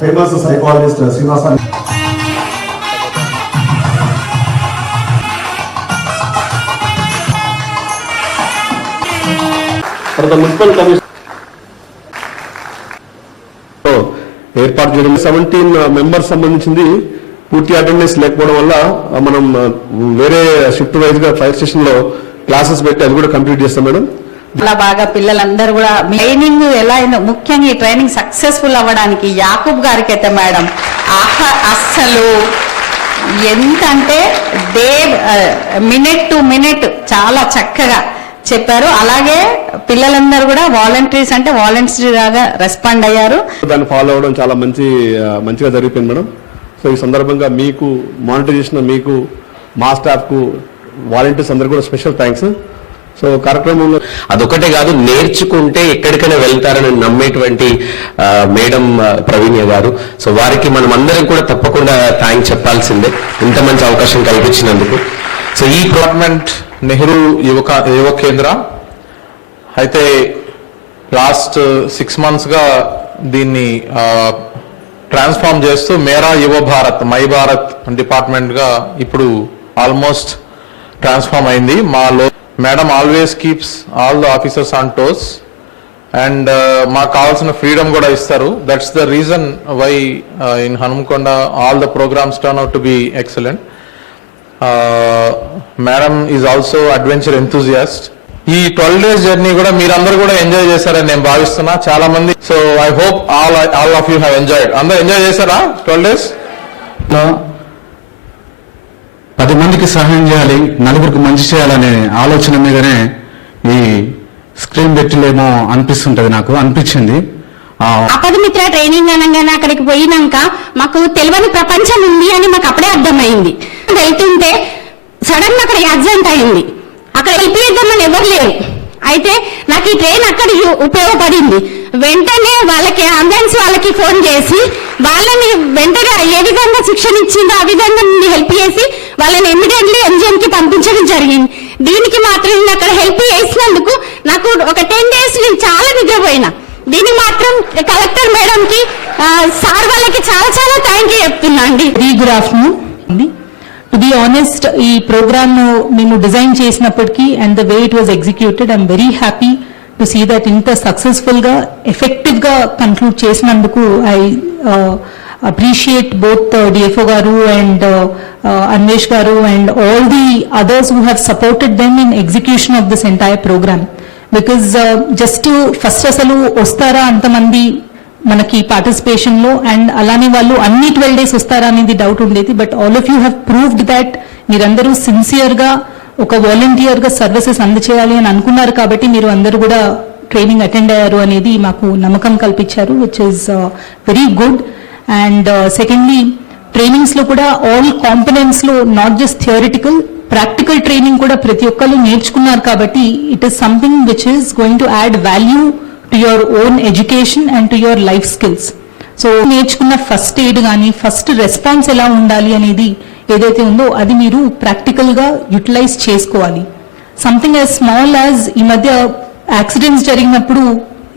famous psychologist Srinivasan. For the municipal commission ఏర్పాటు చేయడం 17 members సంబంధించింది పూర్తి అటెండెన్స్ లేకపోవడం వల్ల మనం వేరే షిఫ్ట్ వైజ్ గా ఫైర్ స్టేషన్ లో క్లాసెస్ పెట్టి అది కూడా కంప్లీట్ చేస్తాం మేడం. అలా బాగా పిల్లలందరూ కూడా ట్రైనింగ్ ఎలా అయిందో, ముఖ్యంగా ఈ ట్రైనింగ్ సక్సెస్ఫుల్ అవ్వడానికి యాకూబ్ గారికి అయితే మేడం అస్సలు ఎంతంటే మినిట్ టు మినిట్ చాలా చక్కగా చెప్పారు. అలాగే పిల్లలందరూ కూడా వాలంటీర్స్ అంటే వాలంటీర్ లాగా రెస్పాండ్ అయ్యారు. దాన్ని ఫాలో అవడం చాలా మంచిగా జరిగిపోయింది మేడం. సో ఈ సందర్భంగా మీకు మానిటర్ చేసిన మీకు మా స్టాఫ్ కు వాలంటీర్స్ అందరూ కూడా స్పెషల్ థ్యాంక్స్. సో కార్యక్రమంలో అదొకటే కాదు, నేర్చుకుంటే ఎక్కడికైనా వెళ్తారని నమ్మేటువంటి మేడం ప్రవీణ్య గారు. సో వారికి మనం అందరం కూడా తప్పకుండా థ్యాంక్స్ చెప్పాల్సిందే ఇంత మంచి అవకాశం కల్పించినందుకు. సో ఈ గవర్నమెంట్ నెహ్రూ యువ కేంద్ర అయితే లాస్ట్ 6 months గా దీన్ని ట్రాన్స్ఫార్మ్ చేస్తూ మేరా యువ భారత్ మై భారత్ డిపార్ట్మెంట్ గా ఇప్పుడు ఆల్మోస్ట్ ట్రాన్స్ఫార్మ్ అయింది. Madam always keeps all the officers on toes and మాకు కావాల్సిన ఫ్రీడమ్ కూడా ఇస్తారు. That's the reason why in Hanumakonda all the programs turn out to be excellent. Madam is also adventure enthusiast. ఈ 12 days journey కూడా మీరందరూ కూడా enjoy చేశారని నేను భావిస్తున్నా చాలా మంది. So I hope all of you have enjoyed. అందరూ ఎంజాయ్ చేశారా 12 days? 10 మందికి సహాయం చేయాలి, నలుగురికి మంచి చేయాలనే ఆలోచన మీదనే ఈ స్క్రీన్ పెట్టలేమో అనిపిస్తుంటది, నాకు అనిపించింది. ఆపదమిత్ర ట్రైనింగ్ అనగానే అక్కడికి పోయినాక మాకు తెలియని ప్రపంచం ఉంది అని మాకు అప్పుడే అర్థమైంది. వెళ్తుంటే సడన్ గా అక్కడ యాక్సిడెంట్ అయింది. అక్కడ వెళ్ళిపోయేద్దామని ఎవరు లేరు. అయితే నాకు ఈ ట్రైన్ అక్కడ ఉపయోగపడింది. వెంటనే వాళ్ళకి అంబులెన్స్ వాళ్ళకి ఫోన్ చేసి వాళ్ళని వెంటనే ఏ విధంగా శిక్షణ ఇచ్చిందో ఆ విధంగా హెల్ప్ చేసి వాళ్ళని ఇమ్మీడియట్లీ ఎంజిఎం కి పంపించడం జరిగింది. దీనికి మాత్రం అక్కడ హెల్ప్ చేసినందుకు నాకు ఒక 10 days నేను చాలా నిద్రపోయినా. దీనికి మాత్రం కలెక్టర్ మేడం కి సార్ వాళ్ళకి చాలా చాలా థ్యాంక్ యూ చెప్తున్నా అండి. Good afternoon. To be honest, ఈ ప్రోగ్రామ్ మేము డిజైన్ చేసినప్పటికీ and the way it was executed I'm very happy to see that ఇంత సక్సెస్ఫుల్ గా ఎఫెక్టివ్ గా కన్క్లూడ్ చేసినందుకు I appreciate both DFO garu and Anvesh garu and all the others who have supported them in execution of this entire program, because just to first asalu ostara antamandi manaki participation lo and alani vallu anni 12 days ostara anedi doubt undedi, but all of you have proved that meerandaru sincere ga oka volunteer ga services andacheyali ani anukunnaru kabatti meeru andaru kuda training attend ayyaru anedi maaku namakam kalpicharu, which is very good. And secondly, trainings lo kuda all components lo not just theoretical, practical training kuda prati okkalu నేర్చుకున్నారు కాబట్టి it is something which is going to add value to your own education and to your life skills. So నేర్చుకున్న first aid గానీ first response ఎలా ఉండాలి అనేది ఏదైతే ఉందో అది మీరు ప్రాక్టికల్ గా యూటిలైజ్ చేసుకోవాలి. సంథింగ్ యాజ్ స్మాల్ యాజ్ ఈ మధ్య యాక్సిడెంట్స్ జరిగినప్పుడు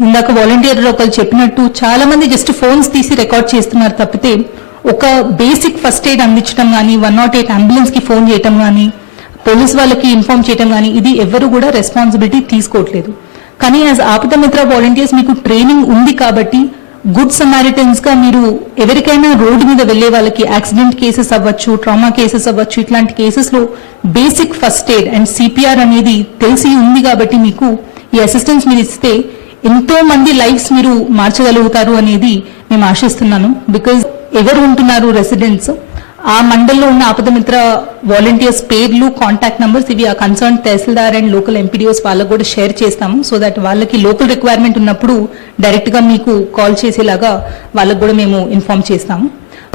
ఇందాక వాలంటీర్ ఒకరు చెప్పినట్టు చాలా మంది జస్ట్ ఫోన్స్ తీసి రికార్డ్ చేస్తున్నారు తప్పితే ఒక బేసిక్ ఫస్ట్ ఎయిడ్ అందించడం కానీ 108 అంబులెన్స్ కి ఫోన్ చేయటం కానీ పోలీస్ వాళ్ళకి ఇన్ఫార్మ్ చేయటం కానీ ఇది ఎవరు కూడా రెస్పాన్సిబిలిటీ తీసుకోవట్లేదు. కానీ యాజ్ ఆపదమిత్ర వాలంటీర్స్ మీకు ట్రైనింగ్ ఉంది కాబట్టి గుడ్ సమారిటన్స్ గా మీరు ఎవరికైనా రోడ్డు మీద వెళ్లే వాళ్ళకి యాక్సిడెంట్ కేసెస్ అవ్వచ్చు, ట్రామా కేసెస్ అవ్వచ్చు, ఇట్లాంటి కేసెస్ లో basic first aid and CPR అనేది తెలిసి ఉంది కాబట్టి మీకు ఈ అసిస్టెన్స్ మీరు ఇస్తే ఎంతో మంది లైఫ్స్ మీరు మార్చగలుగుతారు అనేది మేము ఆశిస్తున్నాను. బికాజ్ ఎవరు ఉంటున్నారు రెసిడెంట్స్, ఆ మండల్లో ఉన్న ఆపదమిత్ర వాలంటీర్స్ పేర్లు, కాంటాక్ట్ నంబర్స్ ఇవి ఆ concern tahsildar and local MPDOs వాళ్ళకు కూడా షేర్ చేస్తాము. సో దట్ వాళ్ళకి లోకల్ రిక్వైర్మెంట్ ఉన్నప్పుడు డైరెక్ట్ గా మీకు కాల్ చేసేలాగా వాళ్ళకు కూడా మేము ఇన్ఫార్మ్ చేస్తాము.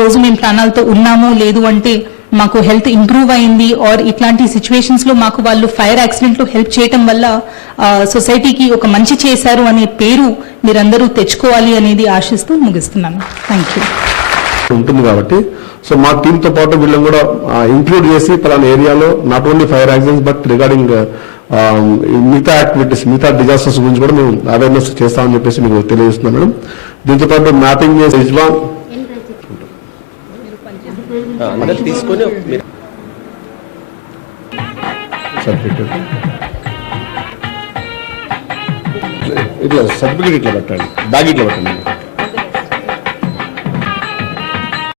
రోజు మేము ప్రాణాలతో ఉన్నాము లేదు అంటే మాకు హెల్త్ ఇంప్రూవ్ అయింది ఆర్ ఇట్లాంటి సిచ్యువేషన్స్ లో మాకు వాళ్ళు ఫైర్ యాక్సిడెంట్ లో హెల్ప్ చేయటం వల్ల సొసైటీకి ఒక మంచి చేశారు అనే పేరు మీరందరూ తెచ్చుకోవాలి అనేది ఆశిస్తూ ముగిస్తున్నాను. Thank you. ఉంటుంది కాబట్టి సో మా టీమ్ తో పాటు వీళ్ళని కూడా ఇంక్లూడ్ చేసి పలానా ఏరియాలో not only fire accidents but regarding మిగతా యాక్టివిటీస్, మిగతా డిజాస్టర్స్ గురించి కూడా మేము అవేర్నెస్ చేస్తామని చెప్పేసి మీకు తెలియజేస్తున్నాం మేడం. దీంతో పాటు మ్యాపింగ్ చేసి యజ్వాన్ అందరు తీసుకొని మీరు సర్టిఫికేట్ ఇట్లా సర్టిఫికేట్ ఇట్లా పెట్టండి బ్యాగ్ ఇట్లా పెట్టండి